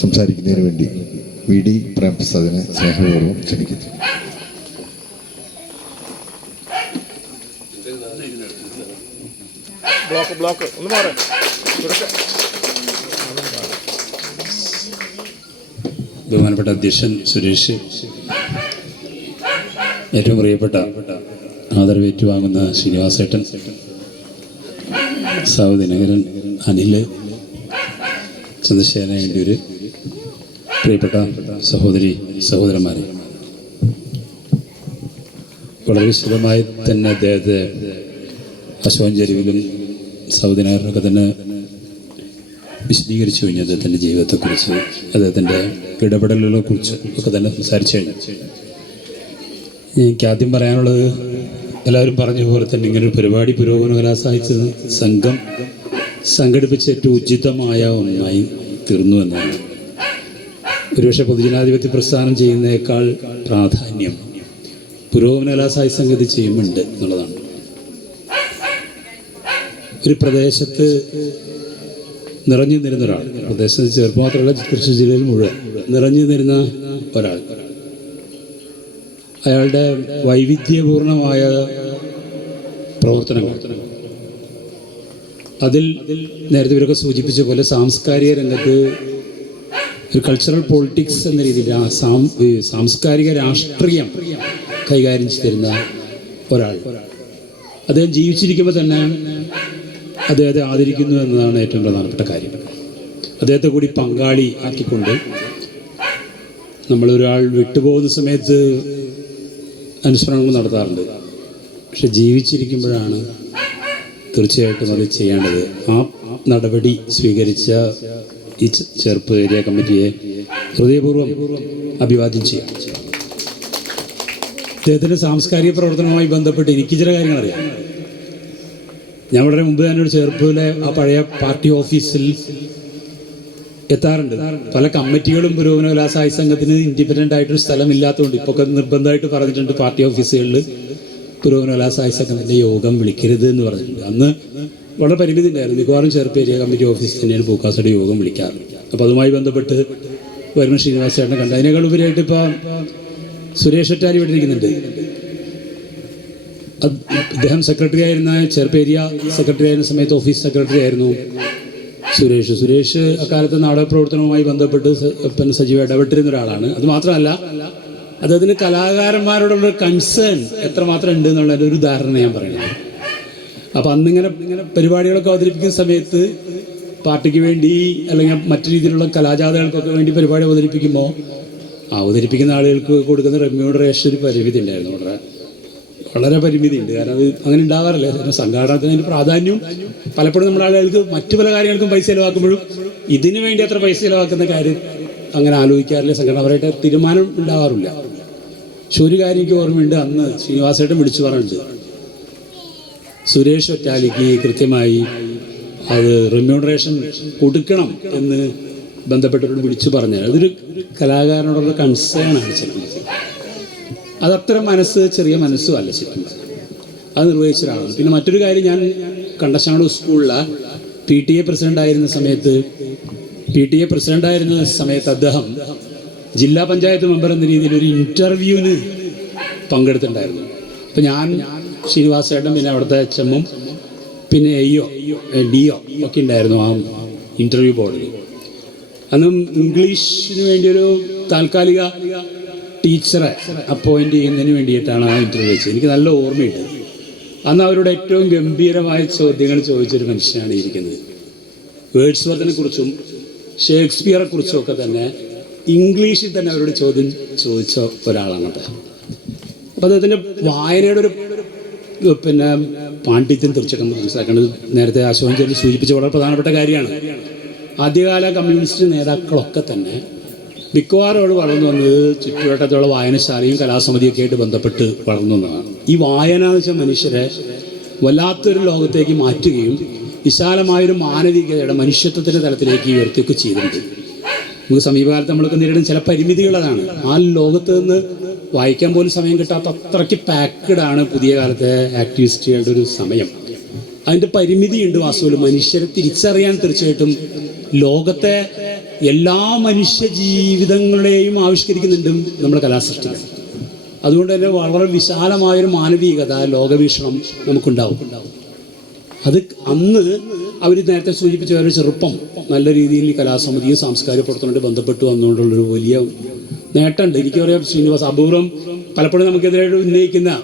സംസാരിക്കുന്നതിന് വേണ്ടി V D പ്രേംപ്രസാദിനെ സ്നേഹപൂർവം ക്ഷണിക്കുന്നു. Block block. ഒന്ന് മാറ്. ബഹുമാനപ്പെട്ട അധ്യക്ഷൻ സുരേഷ് ഏറ്റവും പ്രിയപ്പെട്ട ആദരവേറ്റുവാങ്ങുന്ന ശ്രീനിവാസേട്ടൻ സാവ് ദിനകരൻ അനിൽ ചന്ദ്രശേഖരൻ ഒരു പ്രിയപ്പെട്ട സഹോദരി സഹോദരന്മാരെ. വളരെ വിശദമായി തന്നെ അദ്ദേഹത്തെ അശോകൻ ചെരുവിലും സൗദിനഗറിലൊക്കെ തന്നെ വിശദീകരിച്ചു കഴിഞ്ഞു അദ്ദേഹത്തിന്റെ ജീവിതത്തെക്കുറിച്ച് അദ്ദേഹത്തിന്റെ ഇടപെടലുകളെ കുറിച്ച് ഒക്കെ തന്നെ സംസാരിച്ചു കഴിഞ്ഞു. എനിക്ക് ആദ്യം പറയാനുള്ളത് എല്ലാവരും പറഞ്ഞ പോലെ തന്നെ ഇങ്ങനൊരു പരിപാടി പുരോഗമന കലാസാഹിത്യ സംഘം സംഘടിപ്പിച്ച ഏറ്റവും ഉചിതമായ ഒന്നായി തീർന്നു എന്നാണ്. ഒരുപക്ഷെ പൊതുജനാധിപത്യ പ്രസ്ഥാനം ചെയ്യുന്നതിനേക്കാൾ പ്രാധാന്യം പുരോഗമന കലാസാഹിത്യ സംഗതി ചെയ്യുന്നുണ്ട് എന്നുള്ളതാണ്. ഒരു പ്രദേശത്ത് നിറഞ്ഞു നിരുന്ന ഒരാൾ പ്രദേശത്ത് ചേർപ്പ് മാത്രമല്ല തൃശ്ശൂർ ജില്ലയിൽ മുഴുവൻ നിറഞ്ഞു നിരുന്ന ഒരാൾ. അയാളുടെ വൈവിധ്യപൂർണമായ പ്രവർത്തനങ്ങൾ അതിൽ നേരത്തെ ഇവരൊക്കെ സൂചിപ്പിച്ച പോലെ സാംസ്കാരിക രംഗത്ത് ഒരു കൾച്ചറൽ പൊളിറ്റിക്സ് എന്ന രീതിയിൽ സാംസ്കാരിക രാഷ്ട്രീയം കൈകാര്യം ചെയ്തിരുന്ന ഒരാൾ. അദ്ദേഹം ജീവിച്ചിരിക്കുമ്പോൾ തന്നെ അദ്ദേഹത്തെ ആദരിക്കുന്നു എന്നതാണ് ഏറ്റവും പ്രധാനപ്പെട്ട കാര്യം. അദ്ദേഹത്തെ കൂടി പങ്കാളി ആക്കിക്കൊണ്ട് നമ്മളൊരാൾ വിട്ടുപോകുന്ന സമയത്ത് അനുസ്മരണങ്ങൾ നടത്താറുണ്ട്. പക്ഷെ ജീവിച്ചിരിക്കുമ്പോഴാണ് തീർച്ചയായിട്ടും അത് ചെയ്യേണ്ടത്. ആ നടപടി സ്വീകരിച്ച ഈ ചെറുപ്പ് ഏരിയ കമ്മിറ്റിയെ ഹൃദയപൂർവം അഭിവാദ്യം ചെയ്യാം. അദ്ദേഹത്തിന്റെ സാംസ്കാരിക പ്രവർത്തനവുമായി ബന്ധപ്പെട്ട് എനിക്ക് ചില കാര്യങ്ങൾ അറിയാം. ഞാൻ വളരെ മുമ്പ് തന്നെ ഒരു ചെറുപ്പിലെ ആ പഴയ പാർട്ടി ഓഫീസിൽ എത്താറുണ്ട്. പല കമ്മിറ്റികളും പുരോഗമന കലാസായി സംഘത്തിന് ഇൻഡിപെൻഡന്റ് ആയിട്ടൊരു സ്ഥലം ഇല്ലാത്തതുകൊണ്ട് ഇപ്പോൾ നിർബന്ധമായിട്ട് പറഞ്ഞിട്ടുണ്ട് പാർട്ടി ഓഫീസുകളിൽ പുരോഗമന കലാസായ സംഘത്തിന്റെ യോഗം വിളിക്കരുത് എന്ന് പറഞ്ഞിട്ടുണ്ട്. അന്ന് വളരെ പരിമിതി ഉണ്ടായിരുന്നു. മിക്കവാറും ചെറുപ്പ് ഏരിയ കമ്മിറ്റി ഓഫീസിൽ തന്നെയാണ് പൂക്കാസയുടെ യോഗം വിളിക്കാറ്. അപ്പോൾ അതുമായി ബന്ധപ്പെട്ട് വരുന്ന ശ്രീനിവാസ ചേട്ടനെ കണ്ട് അതിനേക്കാൾ ഉപരിയായിട്ട് ഇപ്പോൾ സുരേഷ് ഒറ്റാരി ഇവിടെ ഇരിക്കുന്നുണ്ട്. അദ്ദേഹം സെക്രട്ടറി ആയിരുന്ന ചെറുപ്പേരിയ സെക്രട്ടറി ആയിരുന്ന സമയത്ത് ഓഫീസ് സെക്രട്ടറി ആയിരുന്നു സുരേഷ്. സുരേഷ് അക്കാലത്ത് നാടക പ്രവർത്തനവുമായി ബന്ധപ്പെട്ട് പിന്നെ സജീവ ഇടപെട്ടിരുന്ന ഒരാളാണ്. അത് മാത്രമല്ല അദ്ദേഹത്തിന് കലാകാരന്മാരോടുള്ള കൺസേൺ എത്രമാത്രം ഉണ്ട് എന്നുള്ള ഒരു ഉദാഹരണം ഞാൻ പറയുന്നത് അപ്പം അന്നിങ്ങനെ ഇങ്ങനെ പരിപാടികളൊക്കെ അവതരിപ്പിക്കുന്ന സമയത്ത് പാർട്ടിക്ക് വേണ്ടി അല്ലെങ്കിൽ മറ്റു രീതിയിലുള്ള കലാജാഥകൾക്കൊക്കെ വേണ്ടി പരിപാടി അവതരിപ്പിക്കുമ്പോൾ അവതരിപ്പിക്കുന്ന ആളുകൾക്ക് കൊടുക്കുന്ന റെമ്യൂണറേഷൻ ഒരു പരിമിതി ഉണ്ടായിരുന്നു. വളരെ വളരെ പരിമിതി ഉണ്ട് കാരണം അത് അങ്ങനെ ഉണ്ടാകാറില്ല കാരണം സംഘാടനത്തിന് പ്രാധാന്യവും പലപ്പോഴും നമ്മുടെ ആളുകൾക്ക് മറ്റു പല കാര്യങ്ങൾക്കും പൈസ ചിലവാക്കുമ്പോഴും ഇതിനു വേണ്ടി അത്ര പൈസ ചിലവാക്കുന്ന കാര്യം അങ്ങനെ ആലോചിക്കാറില്ല. സംഘടനപരമായിട്ട് തീരുമാനം ഉണ്ടാവാറില്ല. എനിക്ക് ഓർമ്മയുണ്ട്. അന്ന് ശ്രീനിവാസേട്ടൻ വിളിച്ചു പറഞ്ഞു സുരേഷ് ഒറ്റാലിക്ക് കൃത്യമായി അത് റിമ്യൂണറേഷൻ കൊടുക്കണം എന്ന് ബന്ധപ്പെട്ടവരോട് വിളിച്ചു പറഞ്ഞു അതൊരു കലാകാരനോടുള്ള കൺസേൺ ആണ് ശരിക്കും അതത്ര മനസ്സ് ചെറിയ മനസ്സും അല്ല ശരിക്കും അത് നിർവഹിച്ച പിന്നെ മറ്റൊരു കാര്യം ഞാൻ കണ്ടശാണു സ്കൂളിലെ പി ടി എ പ്രസിഡന്റ് ആയിരുന്ന സമയത്ത് പി ടി എ പ്രസിഡന്റ് ആയിരുന്ന സമയത്ത് അദ്ദേഹം ജില്ലാ പഞ്ചായത്ത് മെമ്പർ എന്ന രീതിയിൽ ഒരു ഇന്റർവ്യൂവിന് പങ്കെടുത്തിട്ടുണ്ടായിരുന്നു. അപ്പം ഞാൻ ശ്രീനിവാസേട്ടൻ പിന്നെ അവിടുത്തെ എച്ച് എമ്മും പിന്നെ എയ്യോ ഡിഒ ഒക്കെ ഉണ്ടായിരുന്നു ആ ഇന്റർവ്യൂ ബോർഡിൽ. അന്നും ഇംഗ്ലീഷിന് വേണ്ടി ഒരു താൽക്കാലിക ടീച്ചറെ അപ്പോയിന്റ് ചെയ്യുന്നതിന് വേണ്ടിയിട്ടാണ് ആ ഇന്റർവ്യൂ വെച്ചത്. എനിക്ക് നല്ല ഓർമ്മയുണ്ട്. അന്ന് അവരോട് ഏറ്റവും ഗംഭീരമായ ചോദ്യങ്ങൾ ചോദിച്ചൊരു മനുഷ്യനാണ് ഇരിക്കുന്നത്. വേഡ്സ് വർദ്ധനെക്കുറിച്ചും ഷേക്സ്പിയറെ കുറിച്ചും ഒക്കെ തന്നെ ഇംഗ്ലീഷിൽ തന്നെ അവരോട് ചോദ്യം ചോദിച്ച ഒരാളാണ് അദ്ദേഹം. അപ്പം അദ്ദേഹത്തിന്റെ വായനയുടെ ഒരു പിന്നെ പാണ്ഡിത്യം തീർച്ചയായിട്ടും മനസ്സിലാക്കേണ്ടത് നേരത്തെ അശോകൻ ചെല്ലി സൂചിപ്പിച്ച വളരെ പ്രധാനപ്പെട്ട കാര്യമാണ്. ആദ്യകാല കമ്മ്യൂണിസ്റ്റ് നേതാക്കളൊക്കെ തന്നെ മിക്കവാറും അവൾ വളർന്നു വന്നത് ചുറ്റുവട്ടത്തുള്ള വായനശാലയും കലാസമിതിയൊക്കെ ആയിട്ട് ബന്ധപ്പെട്ട് വളർന്നു വന്നതാണ്. ഈ വായന എന്ന് വെച്ചാൽ മനുഷ്യരെ വല്ലാത്തൊരു ലോകത്തേക്ക് മാറ്റുകയും വിശാലമായൊരു മാനവികതയുടെ മനുഷ്യത്വത്തിന്റെ തലത്തിലേക്ക് ഉയർത്തുകയൊക്കെ ചെയ്തിട്ടുണ്ട്. നമുക്ക് സമീപകാലത്ത് നമ്മളൊക്കെ നേരിടുന്ന ചില പരിമിതികളതാണ്. ആ ലോകത്ത് നിന്ന് വായിക്കാൻ പോലും സമയം കിട്ടാത്ത അത്രയ്ക്ക് പാക്ക്ഡാണ് പുതിയ കാലത്തെ ആക്ടിവിസ്റ്റുകളുടെ ഒരു സമയം. അതിന്റെ പരിമിതിയുണ്ട് വാസ്തുവിൽ മനുഷ്യരെ തിരിച്ചറിയാൻ തീർച്ചയായിട്ടും ലോകത്തെ എല്ലാ മനുഷ്യ ജീവിതങ്ങളെയും ആവിഷ്കരിക്കുന്നുണ്ട് നമ്മുടെ കലാസൃഷ്ടികൾ. അതുകൊണ്ട് തന്നെ വളരെ വിശാലമായൊരു മാനവികത ലോകവീക്ഷണം നമുക്കുണ്ടാവും. അത് അന്ന് അവർ നേരത്തെ സൂചിപ്പിച്ച ഒരു ചെറുപ്പം നല്ല രീതിയിൽ ഈ കലാസമിതിയും സാംസ്കാരിക പ്രവർത്തനമായിട്ട് ബന്ധപ്പെട്ട് വന്നുകൊണ്ടുള്ളൊരു വലിയ നേട്ടമുണ്ട്. എനിക്കറിയാം ശ്രീനിവാസ് അപൂർവം പലപ്പോഴും നമുക്കെതിരെ ഉന്നയിക്കുന്ന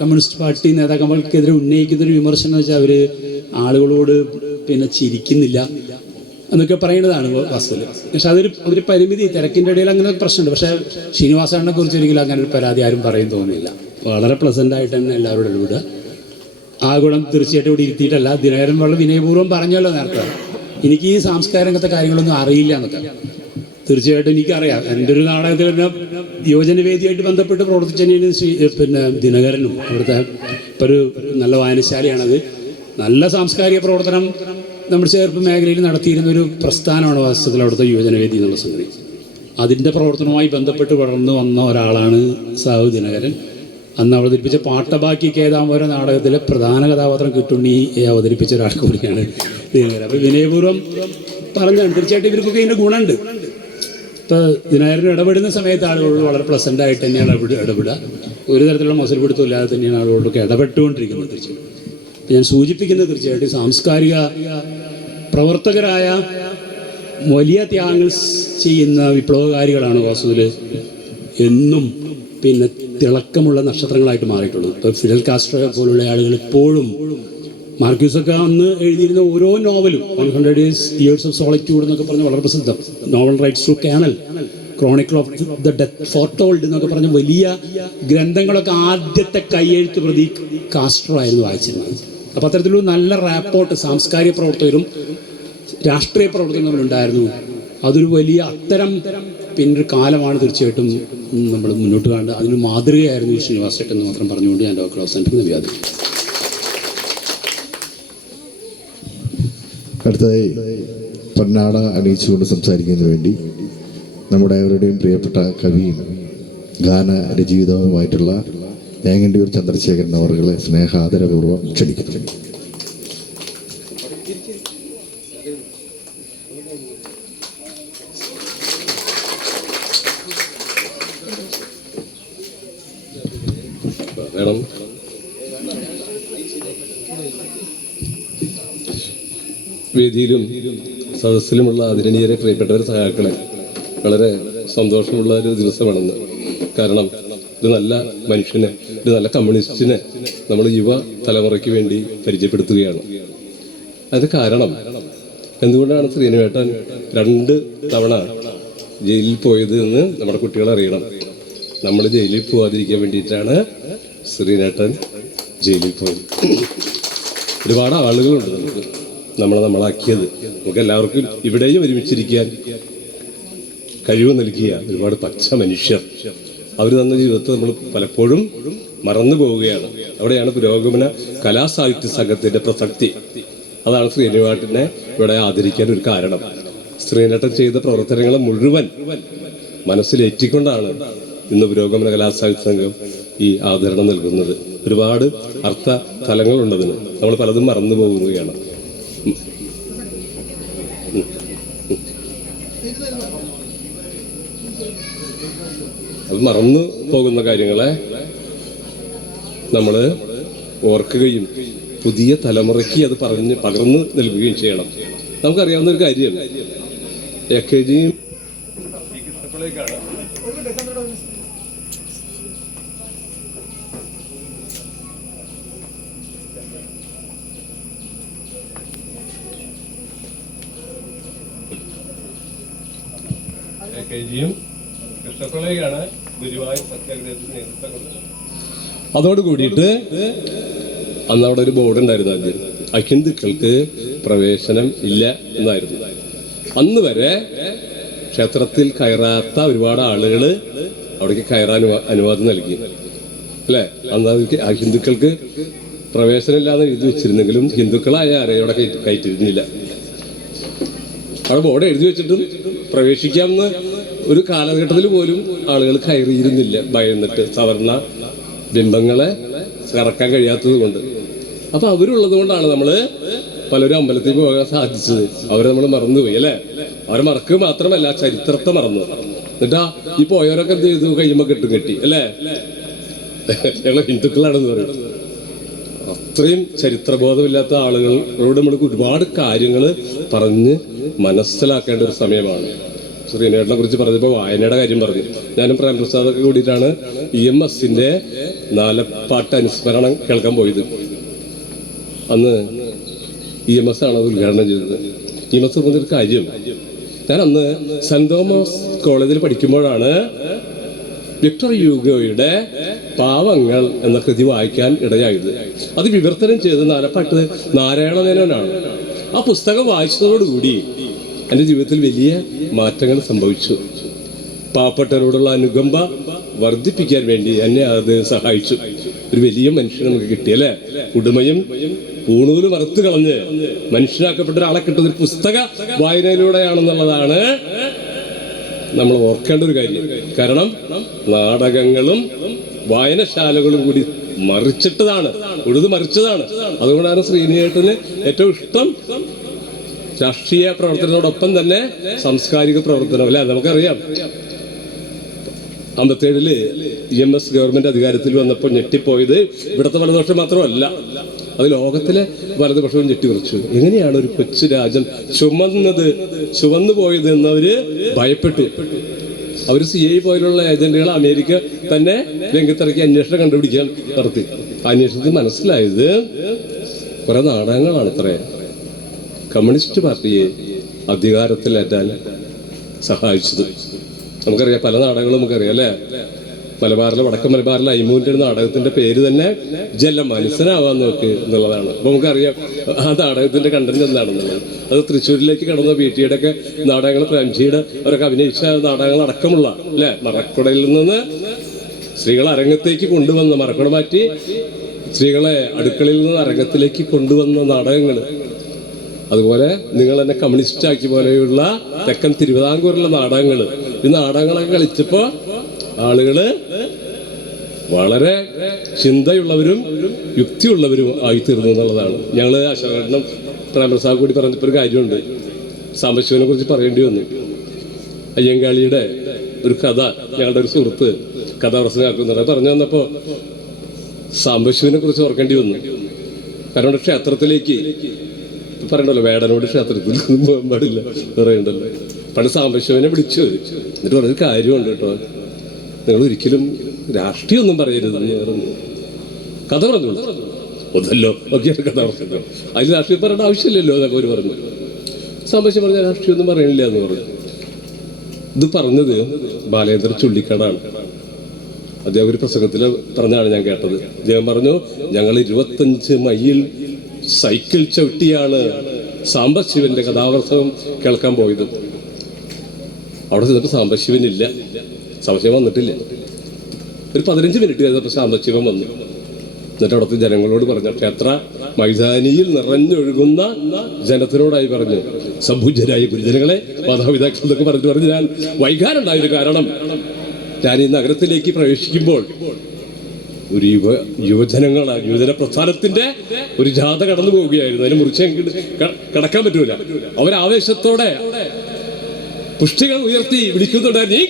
കമ്മ്യൂണിസ്റ്റ് പാർട്ടി നേതാക്കന്മാർക്കെതിരെ ഉന്നയിക്കുന്ന ഒരു വിമർശനം എന്ന് വെച്ചാൽ അവർ ആളുകളോട് പിന്നെ ചിരിക്കുന്നില്ല എന്നൊക്കെ പറയുന്നതാണ് വാസ്തവത്തിൽ. പക്ഷെ അതൊരു ഒരു പരിമിതി തിരക്കിന്റെ ഇടയിൽ അങ്ങനെ പ്രശ്നമുണ്ട്. പക്ഷേ ശ്രീനിവാസനെ കുറിച്ച് ഒരിക്കലും അങ്ങനെ ഒരു പരാതി ആരും പറയും തോന്നുന്നില്ല വളരെ പ്ലസന്റ് ആയിട്ട് തന്നെ എല്ലാവരോടും ഇടപെടുക. ആ ഗുണം തീർച്ചയായിട്ടും ഇവിടെ ഇരുത്തിയിട്ടല്ല. ദിനകരൻ വളരെ വിനയപൂർവം പറഞ്ഞല്ലോ നേരത്തെ. എനിക്ക് ഈ സാംസ്കാരിക രംഗത്തെ കാര്യങ്ങളൊന്നും അറിയില്ല എന്നൊക്കെ. തീർച്ചയായിട്ടും എനിക്കറിയാം. എന്റെ ഒരു നാടകത്തിൽ തന്നെ യുവജനവേദിയായിട്ട് ബന്ധപ്പെട്ട് പ്രവർത്തിച്ച തന്നെയാണ് പിന്നെ ദിനകരനും അവിടുത്തെ ഇപ്പോൾ ഒരു നല്ല വായനശാലയാണത്. നല്ല സാംസ്കാരിക പ്രവർത്തനം നമ്മുടെ ചേർപ്പ് മേഖലയിൽ നടത്തിയിരുന്ന ഒരു പ്രസ്ഥാനമാണ് വാസ്തവത്തിൽ അവിടുത്തെ യുവജനവേദി എന്നുള്ള സംഗതി. അതിന്റെ പ്രവർത്തനവുമായി ബന്ധപ്പെട്ട് വളർന്നു വന്ന ഒരാളാണ് സാഹു ദിനകരൻ. അന്ന് അവതരിപ്പിച്ച പാട്ടബാക്കി കേതാംബര നാടകത്തിലെ പ്രധാന കഥാപാത്രം കിട്ടുണ്ണി അവതരിപ്പിച്ച ഒരാൾ കൂടിയാണ് ദിനകരൻ. അപ്പോൾ വിനയപൂർവം പറഞ്ഞാണ്. തീർച്ചയായിട്ടും ഇവർക്കൊക്കെ ഇതിന്റെ ഗുണമുണ്ട്. ഇപ്പോൾ ദിനകരൻ ഇടപെടുന്ന സമയത്ത് ആളുകളോട് വളരെ പ്ലസന്റ് ആയിട്ട് തന്നെയാണ് ഇടപെടുക. ഒരു തരത്തിലുള്ള മസിൽ പിടുത്തം ഇല്ലാതെ തന്നെയാണ് ആളുകളൊക്കെ ഇടപെട്ടുകൊണ്ടിരിക്കുന്നത് തീർച്ചയായിട്ടും. ഞാൻ സൂചിപ്പിക്കുന്നത് തീർച്ചയായിട്ടും സാംസ്കാരിക പ്രവർത്തകരായ വലിയ ത്യാഗങ്ങൾ ചെയ്യുന്ന വിപ്ലവകാരികളാണ് വാസുവിൽ എന്നും പിന്നെ തിളക്കമുള്ള നക്ഷത്രങ്ങളായിട്ട് മാറിയിട്ടുള്ളത് ഇപ്പോൾ ഫിഡൽ കാസ്ട്രോ പോലുള്ള ആളുകൾ ഇപ്പോഴും മാർക്യൂസൊക്കെ അന്ന് എഴുതിയിരുന്ന ഓരോ നോവലും one hundred years years of solitude എന്നൊക്കെ പറഞ്ഞ് വളരെ പ്രസിദ്ധം. Novel writes to canal chronicle of the death foretold എന്നൊക്കെ പറഞ്ഞ വലിയ ഗ്രന്ഥങ്ങളൊക്കെ ആദ്യത്തെ കൈയെഴുത്ത് പ്രതി കാസ്ട്രോ ആയിരുന്നു വായിച്ചിരുന്നത്. അപ്പോൾ അത്തരത്തിലൊരു നല്ല റാപ്പോർട്ട് സാംസ്കാരിക പ്രവർത്തകരും രാഷ്ട്രീയ പ്രവർത്തകരും തമ്മിലുണ്ടായിരുന്നു. അതൊരു വലിയ അത്തരം പിന്നൊരു കാലമാണ് തീർച്ചയായിട്ടും നമ്മൾ മുന്നോട്ട് കാണുന്നത് അതിന് മാതൃകയായിരുന്നു ശ്രീനിവാസ് ചേട്ടൻ എന്ന് മാത്രം പറഞ്ഞുകൊണ്ട് ഞാൻ ഡോക്ടർ അവസാനിപ്പിക്കുന്ന. വ്യാധി അടുത്തതായി പൊന്നാട അണിയിച്ചുകൊണ്ട് സംസാരിക്കുന്നതിന് വേണ്ടി നമ്മുടെ അവരുടെയും പ്രിയപ്പെട്ട കവിയും ഗാന രചയിതാവുമായിട്ടുള്ള ഏങ്ങണ്ടിയൂർ ചന്ദ്രശേഖരൻ അവർകളെ സ്നേഹാദരപൂർവം ക്ഷണിക്കുന്നു വേണം വേദിയിലും സദസ്സിലുമുള്ള ആദരണീയരെ പ്രിയപ്പെട്ടവർ സഹാക്കളെ വളരെ സന്തോഷമുള്ള ഒരു ദിവസമാണെന്ന്. കാരണം ഒരു നല്ല മനുഷ്യനെ ഒരു നല്ല കമ്മ്യൂണിസ്റ്റിനെ നമ്മൾ യുവ തലമുറയ്ക്ക് വേണ്ടി പരിചയപ്പെടുത്തുകയാണ്. അത് കാരണം എന്തുകൊണ്ടാണ് ശ്രീനുവേട്ടൻ രണ്ട് തവണ ജയിലിൽ പോയത് എന്ന് നമ്മുടെ കുട്ടികൾ അറിയണം. നമ്മൾ ജയിലിൽ പോവാതിരിക്കാൻ വേണ്ടിയിട്ടാണ് ശ്രീനേട്ടൻ ജയിലിൽ പോയത്. ഒരുപാട് ആളുകളുണ്ട് നമുക്ക്. നമ്മളെ നമ്മളാക്കിയത്. നമുക്ക് എല്ലാവർക്കും ഇവിടെയും ഒരുമിച്ചിരിക്കാൻ കഴിവ് നൽകിയ ഒരുപാട് പച്ച മനുഷ്യർ. അവർ തന്ന ജീവിതത്തെ നമ്മൾ പലപ്പോഴും മറന്നു പോവുകയാണ്. അവിടെയാണ് പുരോഗമന കലാസാഹിത്യ സംഘത്തിന്റെ പ്രസക്തി. അതാണ് ശ്രീനിവാട്ടിനെ ഇവിടെ ആദരിക്കാൻ ഒരു കാരണം. ശ്രീനേട്ടൻ ചെയ്ത പ്രവർത്തനങ്ങൾ മുഴുവൻ മനസ്സിലേറ്റിക്കൊണ്ടാണ് ഇന്ന് പുരോഗമന കലാസാഹിത്യ സംഘം ഈ ആദരണം നൽകുന്നത്. ഒരുപാട് അർത്ഥ തലങ്ങളുണ്ടതിന് നമ്മൾ പലതും മറന്നു പോകുകയാണ് അത് മറന്നു പോകുന്ന കാര്യങ്ങളെ നമ്മൾ ഓർക്കുകയും പുതിയ തലമുറയ്ക്ക് അത് പറഞ്ഞ് പകർന്നു നൽകുകയും ചെയ്യണം. നമുക്കറിയാവുന്ന ഒരു കാര്യം എ കെ ജിയും എ കെ ജിയും കൃഷ്ണപിള്ളയാണ് ഗുരുവായൂർ സത്യാഗ്രഹത്തിന് നേതൃത്വം കൊടുത്തത് അതോട് കൂടിയിട്ട് അന്ന് അവിടെ ഒരു ബോർഡ് ഉണ്ടായിരുന്നു അഹിന്ദുക്കൾക്ക് പ്രവേശനം ഇല്ല എന്നായിരുന്നു. അന്ന് വരെ ക്ഷേത്രത്തിൽ കയറാത്ത ഒരുപാട് ആളുകൾ അവിടേക്ക് കയറാൻ അനുവാദം നൽകി. അല്ലേ? അന്ന് അവർക്ക് ഹിന്ദുക്കൾക്ക് പ്രവേശനം ഇല്ലാന്ന് എഴുതി വെച്ചിരുന്നെങ്കിലും ഹിന്ദുക്കളായ ആരെയും അവിടെ കയറ്റിരുന്നില്ല അവിടെ ബോർഡ് എഴുതി വെച്ചിട്ടും പ്രവേശിക്കാമെന്ന് ഒരു കാലഘട്ടത്തിൽ പോലും ആളുകൾ കയറിയിരുന്നില്ല ഭയന്നിട്ട് സവർണ ബിംബങ്ങളെ കറക്കാൻ കഴിയാത്തത് കൊണ്ട്. അപ്പൊ അവരുള്ളത് കൊണ്ടാണ് നമ്മൾ പലരും അമ്പലത്തിൽ പോകാൻ സാധിച്ചത്. അവരെ നമ്മൾ മറന്നുപോയി അല്ലേ? അവരെ മറക്കുക മാത്രമല്ല ചരിത്രത്തെ മറന്നു. എന്നിട്ടാ ഈ പോയവരൊക്കെ എന്ത് ചെയ്തു? കഴിയുമ്പോൾ കെട്ടും കെട്ടി അല്ലേ? ഞങ്ങൾ ഹിന്ദുക്കളാണെന്ന് പറയും. അത്രയും ചരിത്രബോധമില്ലാത്ത ആളുകളോട് നമ്മൾ ഒരുപാട് കാര്യങ്ങൾ പറഞ്ഞ് മനസ്സിലാക്കേണ്ട ഒരു സമയമാണ്. ശ്രീനേട്ടനെ കുറിച്ച് പറഞ്ഞപ്പോൾ വായനയുടെ കാര്യം പറഞ്ഞു. ഞാനും പ്രേംപ്രസാദൊക്കെ കൂടിയിട്ടാണ് ഇ എം എസിന്റെ നാലപ്പാട്ട് അനുസ്മരണം കേൾക്കാൻ പോയത്. അന്ന് ഇ എം എസ് ആണ് അത് ഉദ്ഘാടനം ചെയ്തത്. ഇ എം എസ് പറഞ്ഞൊരു കാര്യം ഞാൻ അന്ന് സെന്റ് തോമസ് കോളേജിൽ പഠിക്കുമ്പോഴാണ് വിക്ടർ യൂഗോയുടെ പാവങ്ങൾ എന്ന കൃതി വായിക്കാൻ ഇടയായത്. അത് വിവർത്തനം ചെയ്ത് നാലപ്പാട്ട് നാരായണമേനോനാണ് ആ പുസ്തകം വായിച്ചതോടുകൂടി എന്റെ ജീവിതത്തിൽ വലിയ മാറ്റങ്ങൾ സംഭവിച്ചു. പാവപ്പെട്ടവരോടുള്ള അനുകമ്പ വർദ്ധിപ്പിക്കാൻ വേണ്ടി എന്നെ അത് സഹായിച്ചു. ഒരു വലിയ മനുഷ്യൻ നമുക്ക് കിട്ടി അല്ലേ? ഉടുമയും ഊണൂര് വറുത്ത് കളഞ്ഞ് മനുഷ്യനാക്കപ്പെട്ട ഒരാളെ കിട്ടുന്ന ഒരു പുസ്തക വായനയിലൂടെയാണെന്നുള്ളതാണ് നമ്മൾ ഓർക്കേണ്ട ഒരു കാര്യം. കാരണം നാടകങ്ങളും വായനശാലകളും കൂടി മറിച്ചിട്ടതാണ് ഉഴുത് മറിച്ചതാണ്. അതുകൊണ്ടാണ് ശ്രീനിയേട്ടന് ഏറ്റവും ഇഷ്ടം രാഷ്ട്രീയ പ്രവർത്തനത്തോടൊപ്പം തന്നെ സാംസ്കാരിക പ്രവർത്തനം അല്ലെ? നമുക്കറിയാം. അമ്പത്തേഴിൽ ഇ എം എസ് ഗവൺമെന്റ് അധികാരത്തിൽ വന്നപ്പോൾ ഞെട്ടിപ്പോയത് ഇവിടുത്തെ വലതുപക്ഷം മാത്രമല്ല. അത് ലോകത്തിലെ വലതുപക്ഷവും ഞെട്ടിക്കുറിച്ചു എങ്ങനെയാണ് ഒരു കൊച്ചു രാജ്യം ചുമന്നത് ചുവന്നു പോയത് എന്നവര് ഭയപ്പെട്ടു. അവർ സി ഐ പോലുള്ള ഏജന്റുകൾ അമേരിക്ക തന്നെ രംഗത്തിറക്കി അന്വേഷണം കണ്ടുപിടിക്കാൻ നടത്തി. അന്വേഷണത്തിൽ മനസ്സിലായത് കുറെ നാടകങ്ങളാണ് ഇത്രയും. കമ്മ്യൂണിസ്റ്റ് പാർട്ടിയെ അധികാരത്തിലേറ്റാൻ സഹായിച്ചത്. നമുക്കറിയാം പല നാടകങ്ങളും നമുക്കറിയാം അല്ലേ? മലബാറിലെ വടക്കൻ മലബാറിലെ അയ്മൂന്റെ ഒരു നാടകത്തിന്റെ പേര് തന്നെ ജല മനസ്സിനാവാൻ നോക്ക് എന്നുള്ളതാണ്. അപ്പൊ നമുക്കറിയാം ആ നാടകത്തിന്റെ കണ്ടന്റ് എന്താണെന്നുള്ളത്. അത് തൃശ്ശൂരിലേക്ക് കടന്ന പി ടിയുടെ ഒക്കെ നാടകങ്ങൾ പ്രേംജിയുടെ അവരൊക്കെ അഭിനയിച്ച നാടകങ്ങൾ അടക്കമുള്ള അല്ലെ? മറക്കുടയിൽ നിന്ന് സ്ത്രീകളെ അരങ്ങത്തേക്ക് കൊണ്ടുവന്ന മറക്കുട മാറ്റി സ്ത്രീകളെ അടുക്കളയിൽ നിന്ന് അരങ്ങത്തിലേക്ക് കൊണ്ടുവന്ന നാടകങ്ങൾ അതുപോലെ നിങ്ങൾ എന്നെ കമ്മ്യൂണിസ്റ്റ് ആക്കി പോലെയുള്ള തെക്കൻ തിരുവിതാംകൂറിലെ നാടകങ്ങൾ. ഈ നാടകങ്ങളൊക്കെ കളിച്ചപ്പോ ആളുകൾ വളരെ ചിന്തയുള്ളവരും യുക്തിയുള്ളവരും ആയിത്തീർന്നു എന്നുള്ളതാണ്. ഞങ്ങൾ അശോകരണം പ്രേമസാബ് കൂടി പറഞ്ഞപ്പോൾ ഒരു കാര്യമുണ്ട്. സാമ്പശിവനെ കുറിച്ച് പറയേണ്ടി വന്നു. അയ്യങ്കാളിയുടെ ഒരു കഥ ഞങ്ങളുടെ ഒരു സുഹൃത്ത് കഥ പ്രസംഗമാക്കുന്നുണ്ട് പറഞ്ഞു വന്നപ്പോ സാമ്പശിവനെ കുറിച്ച് ഓർക്കേണ്ടി വന്നു. കാരണം ക്ഷേത്രത്തിലേക്ക് പറയണ്ടല്ലോ വേടനോട് ക്ഷേത്രത്തിൽ പോകാൻ പാടില്ല പറയണ്ടല്ലോ പണ്ട് സാമ്പശിവനെ വിളിച്ചു. എന്നിട്ട് പറഞ്ഞൊരു കാര്യമുണ്ട് കേട്ടോ. നിങ്ങൾ ഒരിക്കലും രാഷ്ട്രീയമൊന്നും പറയരുത് കഥ പറഞ്ഞു. ഒന്നല്ലോ ഒക്കെയാണ് കഥ പറഞ്ഞത് അതിൽ രാഷ്ട്രീയം പറയേണ്ട ആവശ്യമില്ലല്ലോ എന്നൊക്കെ അവർ പറഞ്ഞു. സാമ്പശ്യം പറഞ്ഞ രാഷ്ട്രീയമൊന്നും പറയണില്ല എന്ന് പറഞ്ഞു. ഇത് പറഞ്ഞത് ബാലേന്ദ്ര ചുള്ളിക്കടാണ്. അദ്ദേഹം ഒരു പ്രസംഗത്തിൽ പറഞ്ഞാണ് ഞാൻ കേട്ടത്. അദ്ദേഹം പറഞ്ഞു ഞങ്ങൾ ഇരുപത്തഞ്ച് മൈൽ സൈക്കിൾ ചവിട്ടിയാണ് സാംബശിവന്റെ കഥാപ്രസംഗം കേൾക്കാൻ പോയത്. അവിടെ ചെന്നപ്പോൾ സാംബശിവൻ ഇല്ല. സാംബശിവൻ വന്നിട്ടില്ല. ഒരു പതിനഞ്ച് മിനിറ്റ് കഴിഞ്ഞപ്പോൾ സാംബശിവൻ വന്നു. എന്നിട്ട് അവിടുത്തെ ജനങ്ങളോട് പറഞ്ഞു ക്ഷേത്ര മൈതാനിയിൽ നിറഞ്ഞൊഴുകുന്ന ജനത്തിനോടായി പറഞ്ഞു. സംഭുജരായ ഗുരുജനങ്ങളെ മാതാപിതാക്കൾ എന്നൊക്കെ പറഞ്ഞു പറഞ്ഞു ഞാൻ വൈകാനുണ്ടായൊരു കാരണം ഞാൻ ഈ നഗരത്തിലേക്ക് പ്രവേശിക്കുമ്പോൾ ഒരു യുവ യുവജനങ്ങൾ യുവജന പ്രസ്ഥാനത്തിന്റെ ഒരു ജാഥ കടന്നു പോവുകയായിരുന്നു. അതിന് മുറിച്ച് കിടക്കാൻ പറ്റൂല. അവരാവേശത്തോടെ പുഷ്ടികൾ ഉയർത്തി വിളിക്കുന്നുണ്ടായിരുന്നു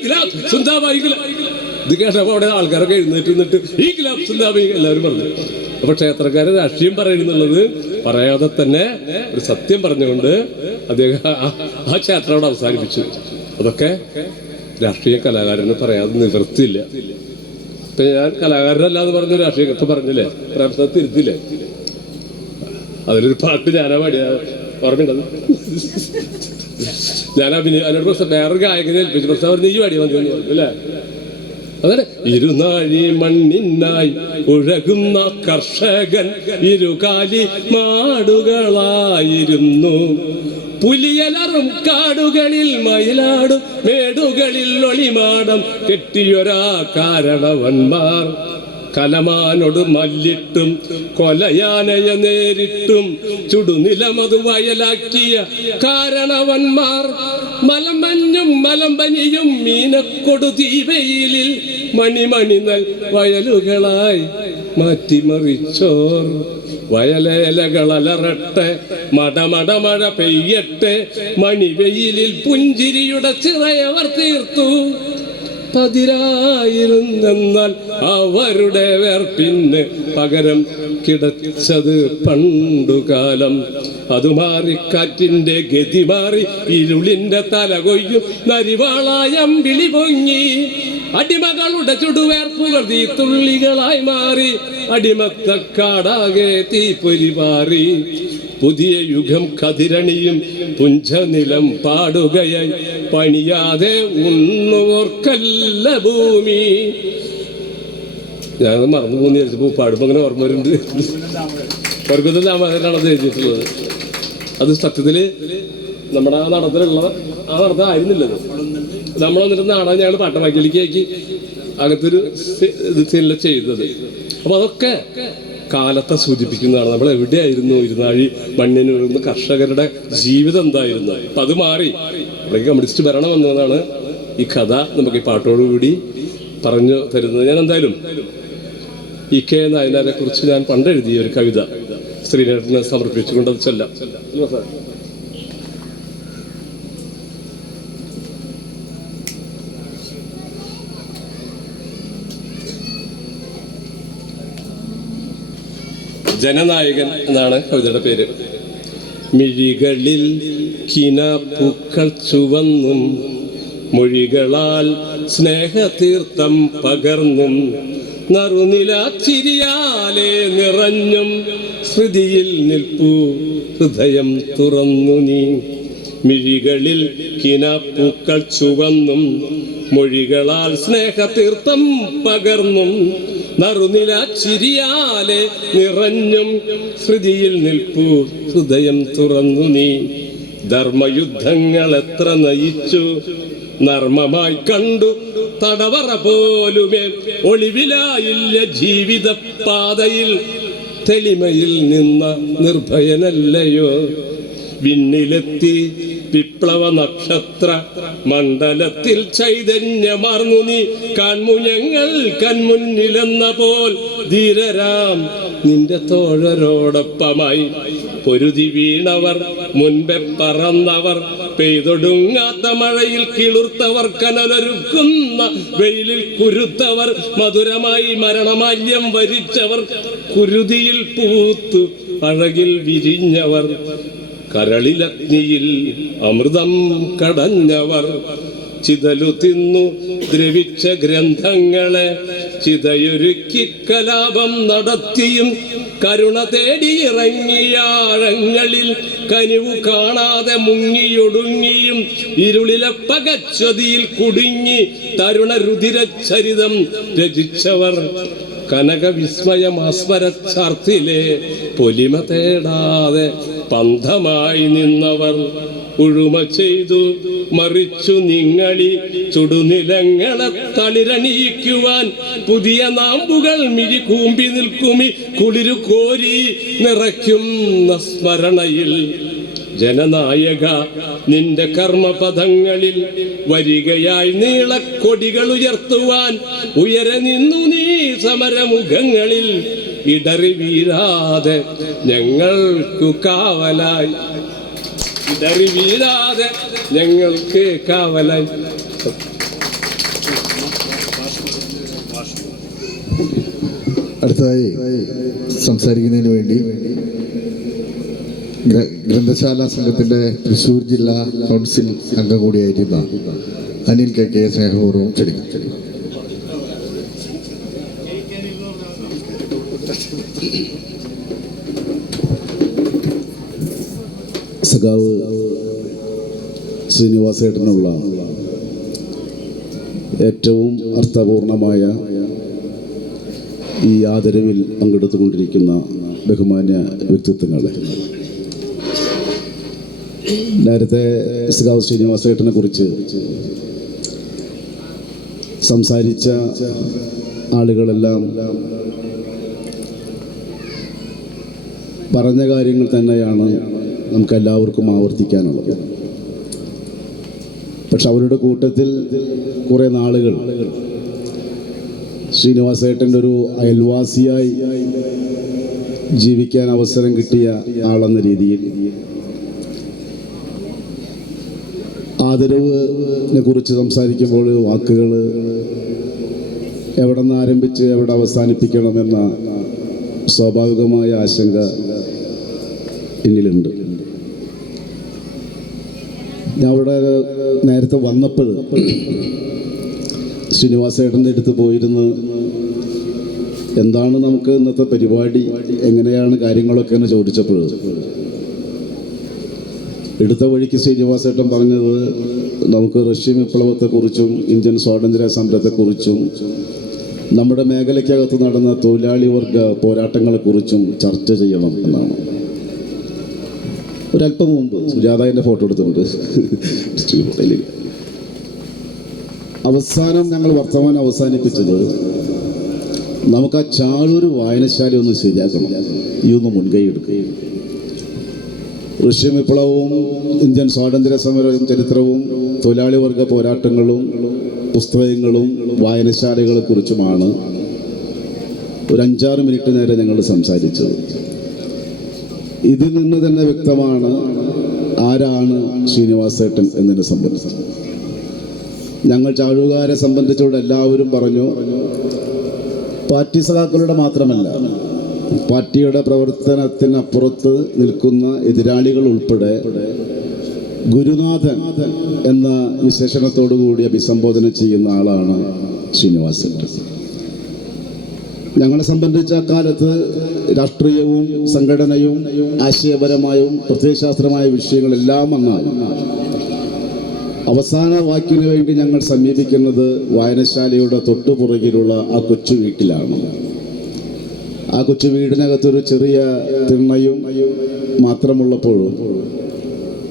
ഇത് അവിടെ ആൾക്കാരൊക്കെ എഴുന്നേറ്റ് നിന്നിട്ട് ഈ ഗ്ലാബ് സുന്ദാബായി എല്ലാവരും പറഞ്ഞു. അപ്പൊ ക്ഷേത്രക്കാരെ രാഷ്ട്രീയം പറയുന്നുള്ളത് പറയാതെ തന്നെ ഒരു സത്യം പറഞ്ഞുകൊണ്ട് അദ്ദേഹം ആ ക്ഷേത്രം അവിടെ അവസാനിപ്പിച്ചു. അതൊക്കെ രാഷ്ട്രീയ കലാകാരന് പറയാതെ നിവൃത്തിയില്ല. ഇപ്പൊ ഞാൻ കലാകാരനല്ല എന്ന് പറഞ്ഞ രാഷ്ട്രീയത്തെ പറഞ്ഞില്ലേ? പ്രേംസത്ത് തിരുത്തില്ലേ? അതിലൊരു പാട്ട് ഞാനാ പാടിയ. ഓർമ്മയുണ്ടത് ഞാൻ അഭിനയ അതിനോട് പ്രശ്നം വേറൊരു ഗായകനെ ഏൽപ്പിച്ചു. പ്രശ്നം പറഞ്ഞു നീ പാടിയ മതി അല്ലേ അതെ ഇരുനാഴി മണ്ണിനായി ഒഴകുന്ന കർഷകൻ ഇരുകാലി മാടുകളായിരുന്നു. പുലിയലറും കാടുകളിൽ മയിലാടും മേടുകളിൽ ഒളിമാടം കെട്ടിയൊരാ കാരണവന്മാർ. കലമാനോട് മല്ലിട്ടും കൊലയാനയ നേരിട്ടും ചുടുനിലമത് വയലാക്കിയ കാരണവന്മാർ. മലമഞ്ഞും മലമ്പനിയും മീനക്കൊടു തീവയിലിൽ മണിമണി നൽ വയലുകളായി മാറ്റിമറിച്ചോർ. വയലേലകളലറട്ടെ മടമട മഴ പെയ്യട്ടെ മണിവെയിലിൽ പുഞ്ചിരിയുടെ ചിറയവർ തീർത്തു. പതിരായിരുന്നെന്നാൽ അവരുടെ വേർപ്പിന് പകരം കിടച്ചത് പണ്ടുകാലം. അത് മാറി കാറ്റിന്റെ ഗതി മാറി ഇരുളിന്റെ തല കൊയ്യും നരിവാളായം വിളി പൊങ്ങി. അടിമകളുടെ ചുടുവേർപ്പുകൾ തീത്തുള്ളികളായി മാറി. അടിമത്തക്കാടാകെ തീപ്പൊരി മാറി പുതിയ യുഗം കതിരണിയും പുഞ്ചനിലം പാടുകയായി. പണിയാതെ ഉണ്ണുവോർക്കല്ല ഭൂമി. ഞാൻ മറന്നു പോകുന്ന വിചാരിച്ചപ്പോൾ പാടുമ്പോൾ അങ്ങനെ ഓർമ്മ വരുന്നുണ്ട്. സ്വർഗത്തിൽ രാമായണാണ് അത് എഴുതിയിട്ടുള്ളത്. അത് സത്യത്തിൽ നമ്മുടെ ആ നടത്തിലുള്ള ആ നടത്തം ആയിരുന്നില്ലത്. നമ്മൾ വന്നിട്ട് നാടകം ഞങ്ങൾ പാട്ടമാക്കിയിലേക്ക് ആക്കി അകത്തൊരു സി- ചെയ്തത്. അപ്പൊ അതൊക്കെ കാലത്തെ സൂചിപ്പിക്കുന്നതാണ്. നമ്മൾ എവിടെയായിരുന്നു ഇരുന്നാഴി മണ്ണിന് വീഴുന്ന കർഷകരുടെ ജീവിതം എന്തായിരുന്നു? അപ്പൊ അത് മാറി. അവിടേക്ക് കമ്മ്യൂണിസ്റ്റ് ഭരണം എന്നതാണ് ഈ കഥ നമുക്ക് ഈ പാട്ടോടുകൂടി പറഞ്ഞു തരുന്നത്. ഞാൻ എന്തായാലും ഇ കെ നായനാരെ കുറിച്ച് ഞാൻ പണ്ടെഴുതിയ ഒരു കവിത ശ്രീനേട്ടനെ സമർപ്പിച്ചുകൊണ്ട് അത് ചൊല്ലാം. ജനനായകൻ എന്നാണ് കവിതയുടെ പേര്. മിഴികളിൽ കിനപ്പൂക്കൾ ചുവന്നും മൊഴികളാൽ സ്നേഹതീർത്ഥം പകർന്നും നറുനില ചിരിയാലെ നിറഞ്ഞും ശ്രുതിയിൽ നിൽപ്പൂ ഹൃദയം തുറന്നു നീ. മിഴികളിൽ കിനപ്പൂക്കൾ ചുവന്നും മൊഴികളാൽ സ്നേഹതീർത്ഥം പകർന്നും നറുനില ചിരിയാലെ നിറഞ്ഞും ശ്രുതിയിൽ നിൽപ്പൂ. ഹൃദയം തുറന്നു നീ. ധർമ്മയുദ്ധങ്ങൾ എത്ര നയിച്ചു. നർമ്മമായി കണ്ടു തടവറ പോലുമേ. ഒളിവിലായില്ല ജീവിത പാതയിൽ തെളിമയിൽ നിന്ന നിർഭയനല്ലയോ. വിണ്ണിലെത്തി വിപ്ലവ നക്ഷത്ര മണ്ഡലത്തിൽ ചൈതന്യമാർന്നു നീ. കൺമുഞ്ഞങ്ങൾ കൺമുന്നിലെന്ന പോൽ ധീരരാം നിന്റെ തോഴരോടൊപ്പമായി പൊരുതി വീണവർ മുൻപെ പറന്നവർ പെയ്തൊടുങ്ങാത്ത മഴയിൽ കിളിർത്തവർ കനലൊരുക്കുന്ന വെയിലിൽ കുരുത്തവർ മധുരമായി മരണമാല്യം വരിച്ചവർ കുരുതിയിൽ പൂത്തു അഴകിൽ വിരിഞ്ഞവർ. കരളിലഗ്നിയിൽ അമൃതം കടഞ്ഞവർ ചിതലു തിന്നു. ദ്രവിച്ച ഗ്രന്ഥങ്ങളെ ചിതയൊരുക്കി കലാപം നടത്തിയും കരുണ തേടിയിറങ്ങിയാഴങ്ങളിൽ കനിവു കാണാതെ മുങ്ങിയൊടുങ്ങിയും ഇരുളിലെ പകച്ചതിയിൽ കുടുങ്ങി തരുണ രുതിരച്ചരിതം രചിച്ചവർ കനകവിസ്മയമാസ്മരച്ചാർത്തിലെ പൊലിമ തേടാതെ പന്തമായി നിന്നവർ ഉഴുമ ചെയ്തു മറിച്ചു നിങ്ങളി ചുടുനിലങ്ങളെ തളിരണിയിക്കുവാൻ പുതിയ നാമ്പുകൾ മിഴി കൂമ്പി നിൽക്കുമി കുളിരു കോരി നിറയ്ക്കുന്ന സ്മരണയിൽ. ജനനായക നിന്റെ കർമ്മപഥങ്ങളിൽ വരികയായി നീളക്കൊടികൾ ഉയർത്തുവാൻ ഉയരെ നിന്നു നീ സമരമുഖങ്ങളിൽ ഇടറി വീഴാതെ ഞങ്ങൾക്കു കാവലായി. ഇടറി വീഴാതെ ഞങ്ങൾക്ക് കാവലായി. അടുത്തതായി സംസാരിക്കുന്നതിന് വേണ്ടി ഗ്രന്ഥശാല സംഘത്തിന്റെ തൃശൂർ ജില്ലാ കൗൺസിൽ അംഗം കൂടിയായിരുന്ന അനിൽ കെ കെ സ്നേഹപൂർവം ക്ഷണിക്കും സഖാവ് ശ്രീനിവാസേട്ടനുള്ള ഏറ്റവും അർത്ഥപൂർണമായ ഈ ആദരവിൽ പങ്കെടുത്തുകൊണ്ടിരിക്കുന്ന ബഹുമാന്യ വ്യക്തിത്വങ്ങളെ. നേരത്തെ സഖാവ് ശ്രീനിവാസേട്ടനെ കുറിച്ച് സംസാരിച്ച ആളുകളെല്ലാം പറഞ്ഞ കാര്യങ്ങൾ തന്നെയാണ് നമുക്ക് എല്ലാവർക്കും ആവർത്തിക്കാനുള്ളത്. പക്ഷെ അവരുടെ കൂട്ടത്തിൽ കുറേ നാളുകൾ ശ്രീനിവാസേട്ടന്റെ ഒരു അയൽവാസിയായി ജീവിക്കാൻ അവസരം കിട്ടിയ ആളെന്ന രീതിയിൽ ആദരവിനെ കുറിച്ച് സംസാരിക്കുമ്പോൾ വാക്കുകൾ എവിടെ നിന്ന് ആരംഭിച്ച് എവിടെ അവസാനിപ്പിക്കണമെന്ന സ്വാഭാവികമായ ആശങ്ക എന്നിലുണ്ട്. ഞാൻ അവിടെ നേരത്തെ വന്നപ്പോൾ ശ്രീനിവാസേട്ടന്റെ അടുത്ത് പോയിരുന്ന് എന്താണ് നമുക്ക് ഇന്നത്തെ പരിപാടി എങ്ങനെയാണ് കാര്യങ്ങളൊക്കെ എന്ന് ചോദിച്ചപ്പോൾ എടുത്ത വഴിക്ക് ശ്രീനിവാസേട്ടൻ പറഞ്ഞത് നമുക്ക് റഷ്യൻ വിപ്ലവത്തെക്കുറിച്ചും ഇന്ത്യൻ സ്വാതന്ത്ര്യ സമരത്തെക്കുറിച്ചും നമ്മുടെ മേഖലയ്ക്കകത്ത് നടന്ന തൊഴിലാളി വർഗ പോരാട്ടങ്ങളെക്കുറിച്ചും ചർച്ച ചെയ്യണം എന്നാണ്. ഒരല്പം മുമ്പ് സുജാത എന്റെ ഫോട്ടോ എടുത്തിട്ടുണ്ട് അവസാനം ഞങ്ങൾ വർത്തമാനം അവസാനിപ്പിച്ചത് നമുക്ക് ആ ചാളൂർ വായനശാല ഒന്ന് ശരിയാക്കണം. ഈ ഒന്ന് മുൻകൈ എടുക്കുകയും റഷ്യൻ വിപ്ലവവും ഇന്ത്യൻ സ്വാതന്ത്ര്യ സമരവും ചരിത്രവും തൊഴിലാളി വർഗ പോരാട്ടങ്ങളും പുസ്തകങ്ങളും വായനശാലകളെ കുറിച്ചുമാണ് ഒരു അഞ്ചാറ് മിനിറ്റ് നേരം ഞങ്ങൾ സംസാരിച്ചത്. ഇതിൽ നിന്ന് തന്നെ വ്യക്തമാണ് ആരാണ് ശ്രീനിവാസേട്ടൻ എന്നതിനെ സംബന്ധിച്ച്. ഞങ്ങൾ ചാഴുകാരെ സംബന്ധിച്ചുകൊണ്ട് എല്ലാവരും പറഞ്ഞു പാർട്ടി സഖാക്കളുടെ മാത്രമല്ല പാർട്ടിയുടെ പ്രവർത്തനത്തിനപ്പുറത്ത് നിൽക്കുന്ന എതിരാളികൾ ഉൾപ്പെടെ ഗുരുനാഥൻ എന്ന വിശേഷണത്തോടു കൂടി അഭിസംബോധന ചെയ്യുന്ന ആളാണ് ശ്രീനിവാസൻ ഞങ്ങളെ സംബന്ധിച്ച അക്കാലത്ത് രാഷ്ട്രീയവും സംഘടനയും ആശയപരമായും പ്രത്യയശാസ്ത്രമായ വിഷയങ്ങളെല്ലാം അങ്ങാണ് അവസാന വാക്കിന് വേണ്ടി ഞങ്ങൾ സമീപിക്കുന്നത് വായനശാലയുടെ തൊട്ടുപുറകിലുള്ള ആ കൊച്ചു വീട്ടിലാണ്. ആ കൊച്ചു വീടിനകത്തൊരു ചെറിയ തിണ്ണയും മാത്രമുള്ളപ്പോഴും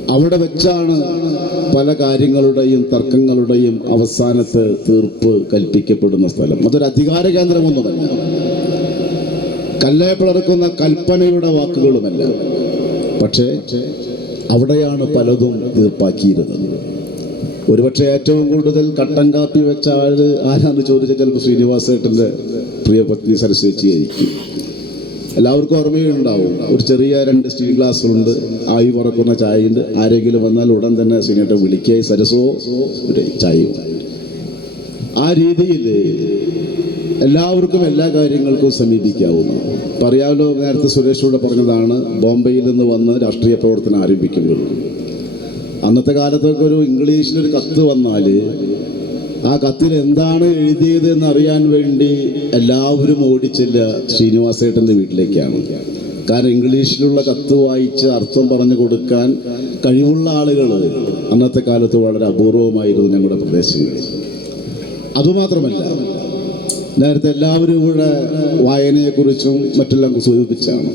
അവിടെ വെച്ചാണ് പല കാര്യങ്ങളുടെയും തർക്കങ്ങളുടെയും അവസാനത്തെ തീർപ്പ് കൽപ്പിക്കപ്പെടുന്ന സ്ഥലം. അതൊരു അധികാര കേന്ദ്രമൊന്നുമല്ല. കല്ലേ പിളർക്കുന്ന കൽപ്പനയുടെ വാക്കുകളുമല്ല. പക്ഷേ അവിടെയാണ് പലതും തീർപ്പാക്കിയിരുന്നത്. ഒരുപക്ഷെ ഏറ്റവും കൂടുതൽ കട്ടൻ കാപ്പി വെച്ച ആൾ ആരാന്ന് ചോദിച്ചാൽ ചിലപ്പോൾ ശ്രീനിവാസേട്ടന്റെ പ്രിയപത്നി സരസ്വതിയായിരിക്കും. എല്ലാവർക്കും ഓർമ്മയുണ്ടാവും. ഒരു ചെറിയ രണ്ട് സ്റ്റീൽ ഗ്ലാസ്സുണ്ട് ആയി പറക്കുന്ന ചായയുണ്ട്. ആരെങ്കിലും വന്നാൽ ഉടൻ തന്നെ ശ്രീനേട്ടൻ വിളിക്കുക. സരസോ ഒരു ചായയും ആ രീതിയിൽ എല്ലാവർക്കും എല്ലാ കാര്യങ്ങൾക്കും സമീപിക്കാവുന്നു. പറയാമല്ലോ നേരത്തെ സുരേഷോട് പറഞ്ഞതാണ് ബോംബെയിൽ നിന്ന് വന്ന് രാഷ്ട്രീയ പ്രവർത്തനം ആരംഭിക്കുമ്പോൾ. അന്നത്തെ കാലത്തൊക്കെ ഒരു ഇംഗ്ലീഷിലൊരു കത്ത് വന്നാൽ ആ കത്തിൽ എന്താണ് എഴുതിയത് എന്ന് അറിയാൻ വേണ്ടി എല്ലാവരും ഓടിച്ചില്ല ശ്രീനിവാസേട്ടന്റെ വീട്ടിലേക്കാണ്. കാരണം ഇംഗ്ലീഷിലുള്ള കത്ത് വായിച്ച് അർത്ഥം പറഞ്ഞു കൊടുക്കാൻ കഴിവുള്ള ആളുകൾ അന്നത്തെ കാലത്ത് വളരെ അപൂർവമായിരുന്നു ഞങ്ങളുടെ പ്രദേശങ്ങളിൽ. അതുമാത്രമല്ല നേരത്തെ എല്ലാവരും ഇവിടെ വായനയെക്കുറിച്ചും മറ്റെല്ലാം സൂചിപ്പിച്ചാണ്.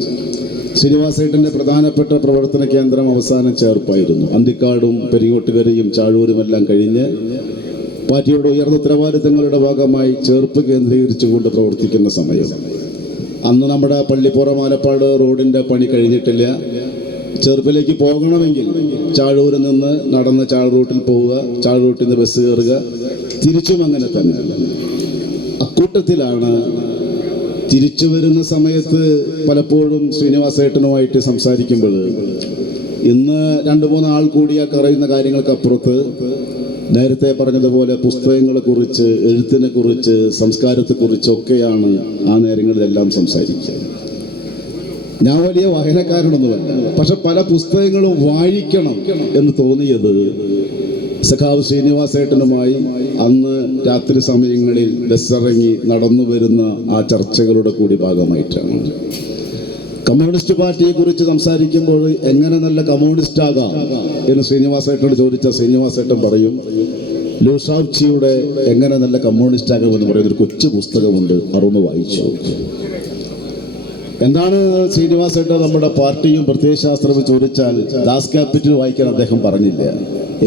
ശ്രീനിവാസേട്ടന്റെ പ്രധാനപ്പെട്ട പ്രവർത്തന കേന്ദ്രം അവസാനം ചേർപ്പായിരുന്നു. അന്തിക്കാടും പെരിങ്ങോട്ടുകരയും ചാഴൂരുമെല്ലാം കഴിഞ്ഞ് പാർട്ടിയുടെ ഉയർന്ന ഉത്തരവാദിത്തങ്ങളുടെ ഭാഗമായി ചേർപ്പ് കേന്ദ്രീകരിച്ചുകൊണ്ട് പ്രവർത്തിക്കുന്ന സമയം. അന്ന് നമ്മുടെ പള്ളിപ്പുറം ആലപ്പാട് റോഡിന്റെ പണി കഴിഞ്ഞിട്ടില്ല. ചെറുപ്പിലേക്ക് പോകണമെങ്കിൽ ചാഴൂരിൽ നിന്ന് നടന്ന് ചാഴ റൂട്ടിൽ പോവുക ചാഴ റൂട്ടിൽ നിന്ന് ബസ് കയറുക. തിരിച്ചും അങ്ങനെ തന്നെ. അക്കൂട്ടത്തിലാണ് തിരിച്ചു വരുന്ന സമയത്ത് പലപ്പോഴും ശ്രീനിവാസേട്ടനുമായിട്ട് സംസാരിക്കുമ്പോൾ ഇന്ന് രണ്ട് മൂന്ന് ആൾ കൂടിയാൽ അറിയുന്ന കാര്യങ്ങൾക്കപ്പുറത്ത് നേരത്തെ പറഞ്ഞതുപോലെ പുസ്തകങ്ങളെ കുറിച്ച് എഴുത്തിനെ കുറിച്ച് സംസ്കാരത്തെ കുറിച്ചൊക്കെയാണ് ആ നേരങ്ങളിലെല്ലാം സംസാരിക്കുക. ഞാൻ വലിയ വായനക്കാരനൊന്നുമല്ല പക്ഷെ പല പുസ്തകങ്ങളും വായിക്കണം എന്ന് തോന്നിയത് സഖാവ് ശ്രീനിവാസേട്ടനുമായി അന്ന് രാത്രി സമയങ്ങളിൽ ബസ്സിറങ്ങി നടന്നു വരുന്ന ആ ചർച്ചകളുടെ കൂടി ഭാഗമായിട്ടാണ്. കമ്മ്യൂണിസ്റ്റ് പാർട്ടിയെ കുറിച്ച് സംസാരിക്കുമ്പോൾ എങ്ങനെ നല്ല കമ്മ്യൂണിസ്റ്റ് ആകാം എന്ന് ശ്രീനിവാസേട്ടനോട് ചോദിച്ച ശ്രീനിവാസേട്ടൻ പറയും ലൂസാവ്ചിയുടെ എങ്ങനെ നല്ല കമ്മ്യൂണിസ്റ്റ് ആകാം എന്ന് പറയുന്ന ഒരു കൊച്ചു പുസ്തകമുണ്ട്. അറുന്ന് വായിച്ചു എന്താണ് ശ്രീനിവാസേട്ട നമ്മുടെ പാർട്ടിയും പ്രത്യയശാസ്ത്രവും ചോദിച്ചാൽ ദാസ് ക്യാപിറ്റൽ വായിക്കാൻ അദ്ദേഹം പറഞ്ഞില്ല.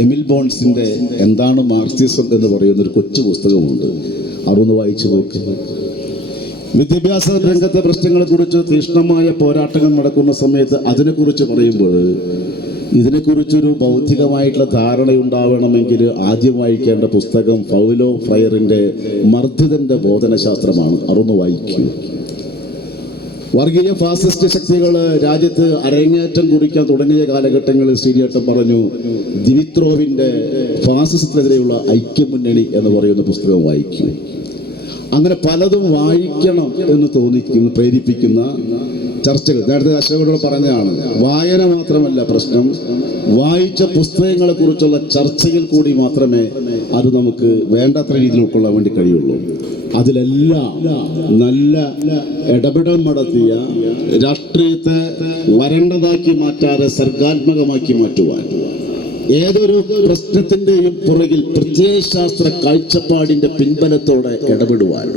എമിൽ ബോൺസിന്റെ എന്താണ് മാർക്സിസം എന്ന് പറയുന്ന ഒരു കൊച്ചു പുസ്തകമുണ്ട്. അറുന്ന് വായിച്ചു നോക്ക്. വിദ്യാഭ്യാസ രംഗത്തെ പ്രശ്നങ്ങളെ കുറിച്ച് തീഷ്ണമായ പോരാട്ടങ്ങൾ നടക്കുന്ന സമയത്ത് അതിനെക്കുറിച്ച് പറയുമ്പോൾ ഇതിനെക്കുറിച്ചൊരു ബൗദ്ധികമായിട്ടുള്ള ധാരണ ഉണ്ടാവണമെങ്കിൽ ആദ്യം വായിക്കേണ്ട പുസ്തകം ഫൗലോ ഫ്രയറിന്റെ മർദ്ദിതന്റെ ബോധനശാസ്ത്രമാണ്. അറുന്ന് വായിക്കുക വർഗീയ ഫാസിസ്റ്റ് ശക്തികൾ രാജ്യത്ത് അരങ്ങേറ്റം കുറിക്കാൻ തുടങ്ങിയ കാലഘട്ടങ്ങളിൽ ശ്രീനിയേട്ടൻ പറഞ്ഞു ദിവിത്രോവിന്റെ ഫാസിസത്തിനെതിരെയുള്ള ഐക്യമുന്നണി എന്ന് പറയുന്ന പുസ്തകം വായിക്കും. അങ്ങനെ പലതും വായിക്കണം എന്ന് തോന്നിക്കുന്ന പ്രേരിപ്പിക്കുന്ന ചർച്ചകൾ. നേരത്തെ അശോകനോട് പറഞ്ഞതാണ് വായന മാത്രമല്ല പ്രശ്നം വായിച്ച പുസ്തകങ്ങളെ കുറിച്ചുള്ള ചർച്ചയിൽ കൂടി മാത്രമേ അത് നമുക്ക് വേണ്ടത്ര രീതിയിൽ ഉൾക്കൊള്ളാൻ വേണ്ടി കഴിയുള്ളൂ. അതിലെല്ലാം നല്ല ഇടപെടൽ നടത്തിയ രാഷ്ട്രീയത്തെ വരണ്ടതാക്കി മാറ്റാതെ സർഗാത്മകമാക്കി മാറ്റുവാൻ ഏതൊരു പ്രശ്നത്തിന്റെയും പുറകിൽ പ്രത്യയശാസ്ത്ര കാഴ്ചപ്പാടിന്റെ പിൻബലത്തോടെ ഇടപെടുവാൻ.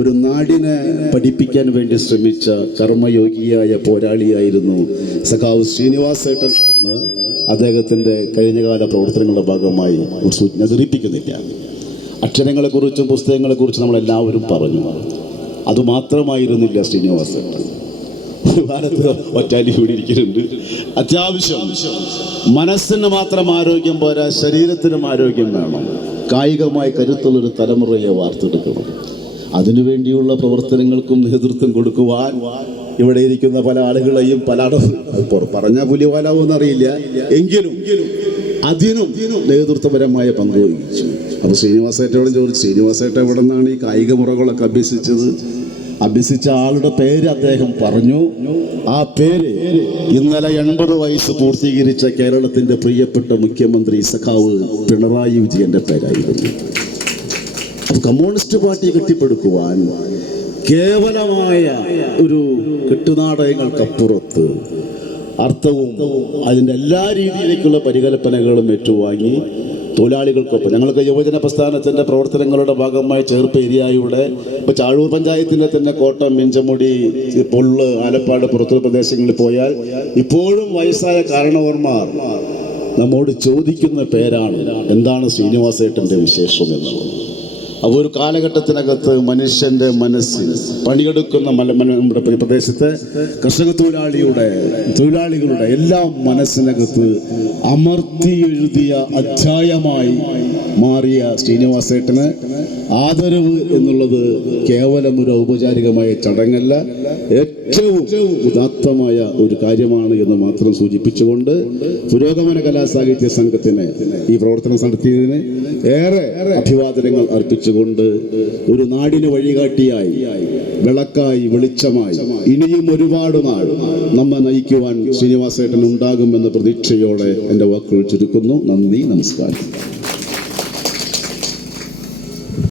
ഒരു നാടിനെ പഠിപ്പിക്കാൻ വേണ്ടി ശ്രമിച്ച കർമ്മയോഗിയായ പോരാളിയായിരുന്നു സഖാവ് ശ്രീനിവാസേട്ടൻ എന്ന് അദ്ദേഹത്തിന്റെ കഴിഞ്ഞകാല പ്രവർത്തനങ്ങളുടെ ഭാഗമായി ഒരു സൂചന ധരിപ്പിക്കുന്നില്ല. അക്ഷരങ്ങളെക്കുറിച്ചും പുസ്തകങ്ങളെക്കുറിച്ചും നമ്മളെല്ലാവരും പറഞ്ഞു. അതുമാത്രമായിരുന്നില്ല ശ്രീനിവാസേട്ടൻ കാലത്ത് ഒറ്റാലി കൂടി ഇരിക്കുന്നുണ്ട്. അത്യാവശ്യം മനസ്സിന് മാത്രം ആരോഗ്യം പോരാ ശരീരത്തിനും ആരോഗ്യം വേണം. കായികമായി കരുത്തുള്ളൊരു തലമുറയെ വാർത്തെടുക്കണം. അതിനുവേണ്ടിയുള്ള പ്രവർത്തനങ്ങൾക്കും നേതൃത്വം കൊടുക്കുവാൻ ഇവിടെ ഇരിക്കുന്ന പല ആളുകളെയും പല പറഞ്ഞ പുലിവാലാവും അറിയില്ല എങ്കിലും അതിനും നേതൃത്വപരമായ പങ്ക് വഹിച്ചു. അപ്പൊ ശ്രീനിവാസേട്ടയോടും ചോദിച്ചു ശ്രീനിവാസേട്ട എവിടെ നിന്നാണ് ഈ കായിക മുറകളൊക്കെ അഭ്യസിച്ചത്? അഭ്യസിച്ച ആളുടെ പേര് അദ്ദേഹം പറഞ്ഞു. ആ പേര് ഇന്നലെ എൺപത് വയസ്സ് പൂർത്തീകരിച്ച കേരളത്തിന്റെ പ്രിയപ്പെട്ട മുഖ്യമന്ത്രി സഖാവ് പിണറായി വിജയന്റെ പേരായിരുന്നു. കമ്മ്യൂണിസ്റ്റ് പാർട്ടി കെട്ടിപ്പടുക്കുവാൻ കേവലമായ ഒരു കെട്ടുനാടകങ്ങൾക്കപ്പുറത്ത് അർത്ഥവും അതിന്റെ എല്ലാ രീതിയിലേക്കുള്ള പരികൽപ്പനകളും ഏറ്റുവാങ്ങി തൊഴിലാളികൾക്കൊപ്പം. ഞങ്ങൾക്ക് യുവജന പ്രസ്ഥാനത്തിന്റെ പ്രവർത്തനങ്ങളുടെ ഭാഗമായി ചേർപ്പ് ഏരിയയുടെ ഇപ്പോൾ ചാഴൂർ പഞ്ചായത്തിന്റെ തന്നെ കോട്ടം മിഞ്ചമുടി പൊള്ള് ആലപ്പാട് പുറത്തുള്ള പ്രദേശങ്ങളിൽ പോയാൽ ഇപ്പോഴും വയസ്സായ കാരണവർമാർ നമ്മോട് ചോദിക്കുന്ന പേരാണ്. എന്താണ് ശ്രീനിവാസേട്ടന്റെ വിശേഷം എന്നുള്ളത് ഒരു കാലഘട്ടത്തിനകത്ത് മനുഷ്യന്റെ മനസ്സ് പണിയെടുക്കുന്ന മല നമ്മുടെ പ്രദേശത്തെ കർഷക തൊഴിലാളിയുടെ തൊഴിലാളികളുടെ എല്ലാം മനസ്സിനകത്ത് അമർത്തി എഴുതിയ അധ്യായമായി മാറിയ ശ്രീനിവാസേട്ടന് ആദരവ് എന്നുള്ളത് കേവലം ഒരു ഔപചാരികമായ ചടങ്ങല്ല ഏറ്റവും ഉദാത്തമായ ഒരു കാര്യമാണ് എന്ന് മാത്രം സൂചിപ്പിച്ചുകൊണ്ട് പുരോഗമന കലാസാഹിത്യ സംഘത്തിന് ഈ പ്രവർത്തനം നടത്തിയതിന് ഏറെ അഭിവാദനങ്ങൾ അർപ്പിച്ചുകൊണ്ട് ഒരു നാടിന് വഴികാട്ടിയായി വിളക്കായി വെളിച്ചമായി ഇനിയും ഒരുപാട് നാൾ നമ്മെ നയിക്കുവാൻ ശ്രീനിവാസേട്ടൻ ഉണ്ടാകുമെന്ന പ്രതീക്ഷയോടെ എന്റെ വാക്കുകൾ ചുരുക്കുന്നു. നന്ദി നമസ്കാരം.